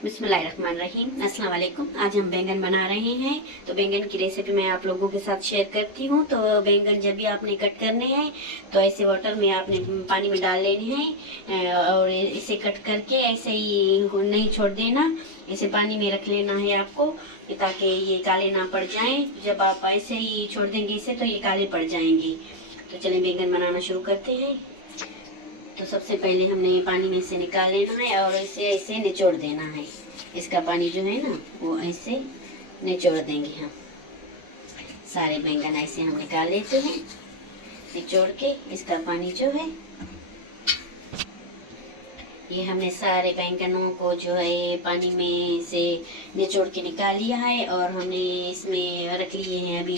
बिस्मिल्लाहिर्रहमानिर्रहीम। अस्सलाम वालेकुम। आज हम बैंगन बना रहे हैं। तो बैंगन की रेसिपी मैं आप लोगों के साथ शेयर करती हूँ। तो बैंगन जब भी आपने कट करने हैं तो ऐसे वाटर में आपने पानी में डाल लेने हैं और इसे कट करके ऐसे ही नहीं छोड़ देना, इसे पानी में रख लेना है आपको ताकि ये काले ना पड़ जाएं। जब आप ऐसे ही छोड़ देंगे इसे तो ये काले पड़ जाएंगे। तो चलें बैंगन बनाना शुरू करते हैं। तो सबसे पहले हमने पानी में से निकाल लेना है और इसे ऐसे निचोड़ देना है। इसका पानी जो है ना वो ऐसे निचोड़ देंगे हम। सारे बैंगन ऐसे हम निकाल लेते हैं निचोड़ के। इसका पानी जो है ये हमने सारे बैंगनों को जो है पानी में से निचोड़ के निकाल लिया है और हमने इसमें रख लिए हैं अभी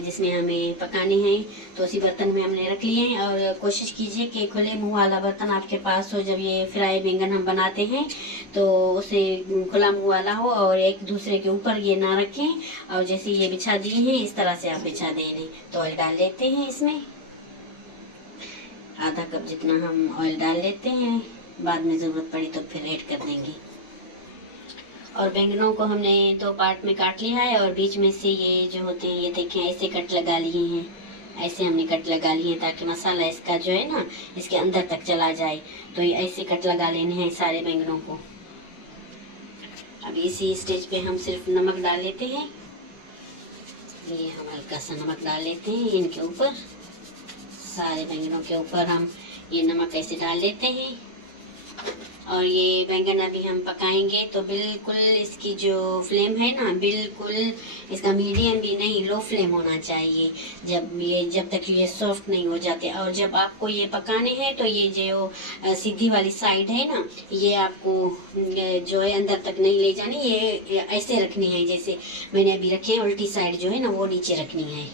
जिसमें हमें पकाने हैं। तो उसी बर्तन में हमने रख लिए हैं और कोशिश कीजिए कि खुले मुंह वाला बर्तन आपके पास हो। जब ये फ्राई बैंगन हम बनाते हैं तो उसे खुला मुंह वाला हो और एक दूसरे के ऊपर ये ना रखें। और जैसे ये बिछा दिए हैं इस तरह से आप बिछा दे लें। तो ऑयल डाल लेते हैं इसमें, आधा कप जितना हम ऑयल डाल लेते हैं, बाद में ज़रूरत पड़ी तो फिर ऐड कर देंगे। और बैंगनों को हमने दो पार्ट में काट लिया है और बीच में से ये जो होते हैं ये देखें ऐसे कट लगा लिए हैं। ऐसे हमने कट लगा लिए हैं ताकि मसाला इसका जो है ना इसके अंदर तक चला जाए। तो ये ऐसे कट लगा लेने हैं सारे बैंगनों को। अब इसी स्टेज पे हम सिर्फ नमक डाल लेते हैं। ये हम हल्का सा नमक डाल लेते हैं इनके ऊपर, सारे बैंगनों के ऊपर हम ये नमक ऐसे डाल लेते हैं। और ये बैंगन अभी हम पकाएंगे तो बिल्कुल इसकी जो फ्लेम है ना बिल्कुल इसका मीडियम भी नहीं लो फ्लेम होना चाहिए जब तक ये सॉफ्ट नहीं हो जाते। और जब आपको ये पकाने हैं तो ये जो सीधी वाली साइड है ना ये आपको जो है अंदर तक नहीं ले जानी, ये ऐसे रखनी है जैसे मैंने अभी रखे हैं। उल्टी साइड जो है ना वो नीचे रखनी है।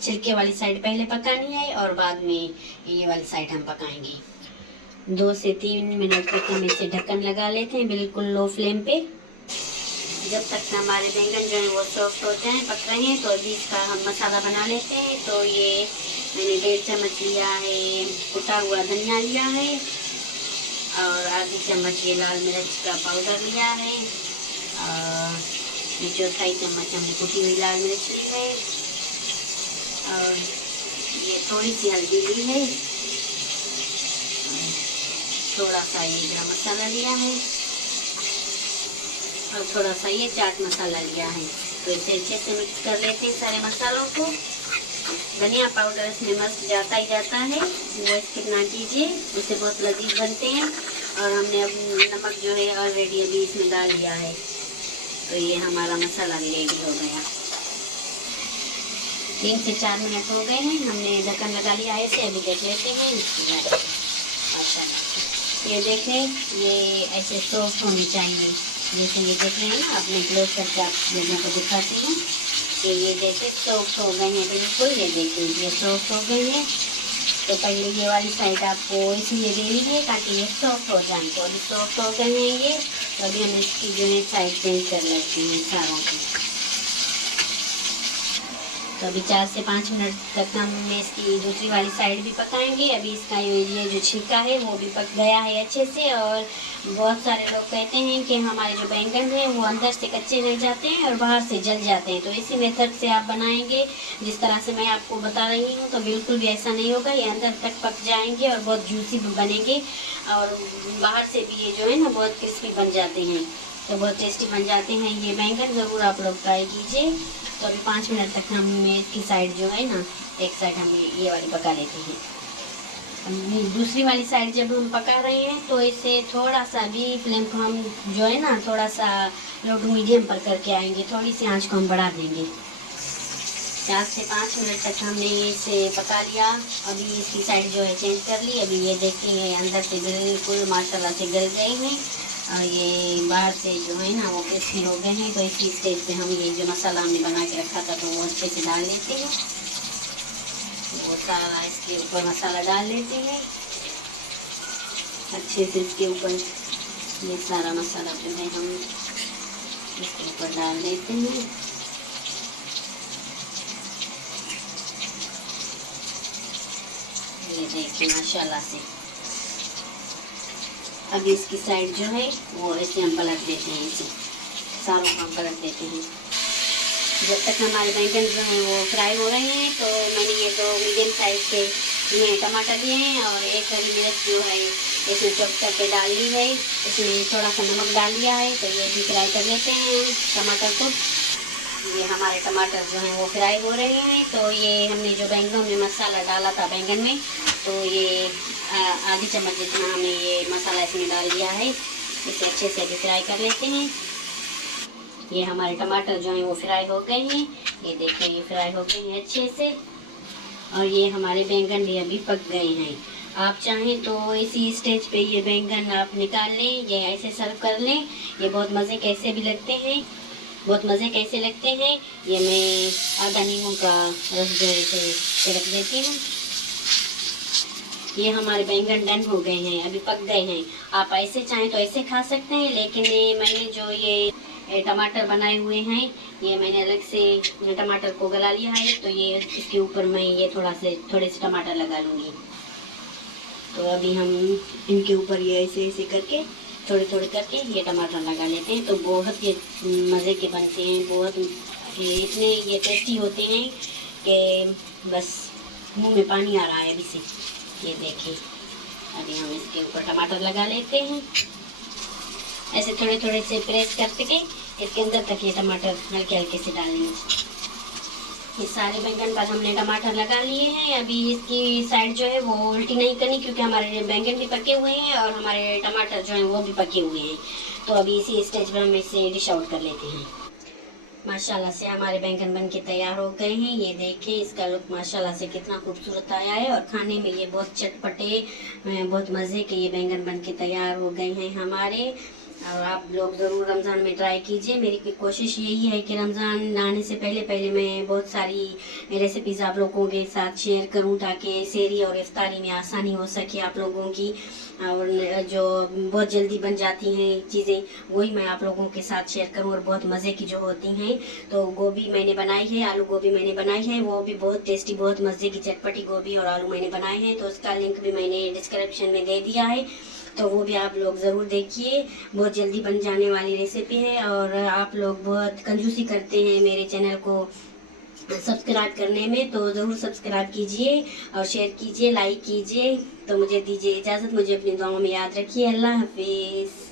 छिलके वाली साइड पहले पकानी है और बाद में ये वाली साइड हम पकाएंगे। 2 से 3 मिनट तक हम इसे ढक्कन लगा लेते हैं बिल्कुल लो फ्लेम पे, जब तक हमारे बैंगन जो है वो सॉफ्ट हो जाए पक रहे हैं। तो अभी इसका हम मसाला बना लेते हैं। तो ये मैंने 1.5 चम्मच लिया है कुटा हुआ धनिया लिया है और आधी चम्मच ये लाल मिर्च का पाउडर लिया है और 1/4 चम्मच हमने कुटी हुई लाल मिर्च ली है और ये थोड़ी सी हल्दी ली है, थोड़ा सा ये गरम मसाला लिया है और थोड़ा सा ये चाट मसाला लिया है। तो इसे अच्छे से मिक्स कर लेते हैं सारे मसालों को। धनिया पाउडर इसमें मस्त जाता ही जाता है, वो स्किप ना कीजिए, उससे बहुत लजीज बनते हैं। और हमने अब नमक जो है ऑलरेडी अभी इसमें डाल दिया है। तो ये हमारा मसाला भी रेडी हो गया। 3 से 4 मिनट हो गए हैं, हमने ढक्कन लगा लिया है इसे। अभी देख लेते हैं माशाल्लाह। ये देखें ये ऐसे सॉफ्ट होनी चाहिए, जैसे ये देख रहे हैं ना, अपने क्लोज करके आप लोगों को दिखाती हूँ कि ये जैसे सॉफ्ट हो गए हैं बिल्कुल। ये देखिए ये सॉफ्ट हो गई है। तो पहले ये वाली साइड आपको इसलिए दे लीजिए ताकि ये सॉफ्ट हो जाए। तो अभी सॉफ्ट हो गए हैं ये, तो अभी हम इसकी जो है साइड चेंज कर लेते हैं सारों की। तो अभी 4 से 5 मिनट तक हम इसकी दूसरी वाली साइड भी पकाएंगे। अभी इसका ये जो छिलका है वो भी पक गया है अच्छे से। और बहुत सारे लोग कहते हैं कि हमारे जो बैंगन हैं वो अंदर से कच्चे रह जाते हैं और बाहर से जल जाते हैं। तो इसी मेथड से आप बनाएंगे जिस तरह से मैं आपको बता रही हूँ तो बिल्कुल भी ऐसा नहीं होगा। ये अंदर तक पक जाएंगे और बहुत जूसी बनेंगे और बाहर से भी ये जो है ना बहुत क्रिस्पी बन जाते हैं, तो बहुत टेस्टी बन जाते हैं ये बैंगन। ज़रूर आप लोग ट्राई कीजिए। तो अभी 5 मिनट तक हम इसकी साइड जो है ना एक साइड हम ये वाली पका लेते हैं। दूसरी वाली साइड जब हम पका रहे हैं तो इसे थोड़ा सा भी फ्लेम को हम जो है ना थोड़ा सा लो टू मीडियम पर करके आएंगे, थोड़ी सी आंच को हम बढ़ा देंगे। 4 से 5 मिनट तक हमने इसे पका लिया। अभी इसकी साइड जो है चेंज कर ली। अभी ये देखिए अंदर से बिल्कुल माशाल्लाह से गल गए हैं और ये बाहर से जो है ना वो क्रिस्पी हो गए हैं। तो इसी स्टेज पे हम ये जो मसाला हमने बना के रखा था तो वो अच्छे से डाल लेते हैं। वो सारा इसके ऊपर मसाला डाल लेते हैं अच्छे से। इसके ऊपर ये सारा मसाला जो है हम इसके ऊपर डाल देते हैं। ये देखिए माशाल्लाह से अभी इसकी साइड जो है वो ऐसे हम पलट देते हैं, इसे सारों को हम पलट देते हैं। जब तक हमारे बैंगन जो हैं वो फ्राई हो रहे हैं तो मैंने ये 2 मीडियम साइज के ये टमाटर लिए हैं और 1 हरी मिर्च जो है इसमें चॉप करके डाल ली है। इसमें थोड़ा सा नमक डाल दिया है, तो ये भी फ्राई कर लेते हैं टमाटर को। ये हमारे टमाटर जो हैं वो फ्राई हो रहे हैं। तो ये हमने जो बैंगन में मसाला डाला था बैंगन में, तो ये आधी चम्मच जितना हमने ये मसाला इसमें डाल दिया है। इसे अच्छे से अभी फ्राई कर लेते हैं। ये हमारे टमाटर जो हैं वो फ्राई हो गए हैं, ये देखिए ये फ्राई हो गए हैं अच्छे से। और ये हमारे बैंगन भी अभी पक गए हैं। आप चाहें तो इसी स्टेज पे ये बैंगन आप निकाल लें, ये ऐसे सर्व कर लें। ये बहुत मज़े कैसे भी लगते हैं, बहुत मज़े कैसे लगते हैं। ये मैं आधा नींबू का रस जो है इसे छिड़क देती हूँ। ये हमारे बैंगन डन हो गए हैं, अभी पक गए हैं। आप ऐसे चाहें तो ऐसे खा सकते हैं, लेकिन मैंने जो ये टमाटर बनाए हुए हैं, ये मैंने अलग से टमाटर को गला लिया है, तो ये इसके ऊपर मैं ये थोड़े से टमाटर लगा लूँगी। तो अभी हम इनके ऊपर ये ऐसे ऐसे करके थोड़े थोड़े करके ये टमाटर लगा लेते हैं। तो बहुत ये मज़े के बनते हैं, बहुत इतने ये टेस्टी होते हैं कि बस मुंह में पानी आ रहा है अभी से। ये देखिए अभी हम इसके ऊपर टमाटर लगा लेते हैं, ऐसे थोड़े थोड़े से प्रेस करके इसके अंदर तक ये टमाटर हल्के हल्के से डालेंगे। ये सारे बैंगन पर हमने टमाटर लगा लिए हैं। अभी इसकी साइड जो है वो उल्टी नहीं करनी, क्योंकि हमारे बैंगन भी पके हुए हैं और हमारे टमाटर जो हैं वो भी पके हुए हैं। तो अभी इसी स्टेज पर हम इसे डिश आउट कर लेते हैं। माशाल्लाह से हमारे बैंगन बन के तैयार हो गए हैं। ये देखें इसका लुक माशाल्लाह से कितना खूबसूरत आया है, और खाने में ये बहुत चटपटे, बहुत मज़े के ये बैंगन बन के तैयार हो गए हैं हमारे। और आप लोग ज़रूर रमज़ान में ट्राई कीजिए। मेरी कोशिश यही है कि रमज़ान आने से पहले पहले मैं बहुत सारी रेसिपीज़ आप लोगों के साथ शेयर करूं, ताकि सहरी और इफ्तारी में आसानी हो सके आप लोगों की। और जो बहुत जल्दी बन जाती हैं चीज़ें वही मैं आप लोगों के साथ शेयर करूं, और बहुत मज़े की जो होती हैं। तो गोभी मैंने बनाई है, आलू गोभी मैंने बनाई है, वो भी बहुत टेस्टी, बहुत मज़े की चटपटी गोभी और आलू मैंने बनाए हैं। तो उसका लिंक भी मैंने डिस्क्रिप्शन में दे दिया है, तो वो भी आप लोग ज़रूर देखिए। बहुत जल्दी बन जाने वाली रेसिपी है, और आप लोग बहुत कंजूसी करते हैं मेरे चैनल को सब्सक्राइब करने में, तो ज़रूर सब्सक्राइब कीजिए और शेयर कीजिए, लाइक कीजिए। तो मुझे दीजिए इजाज़त, मुझे अपनी दुआओं में याद रखिए। अल्लाह हाफिज़।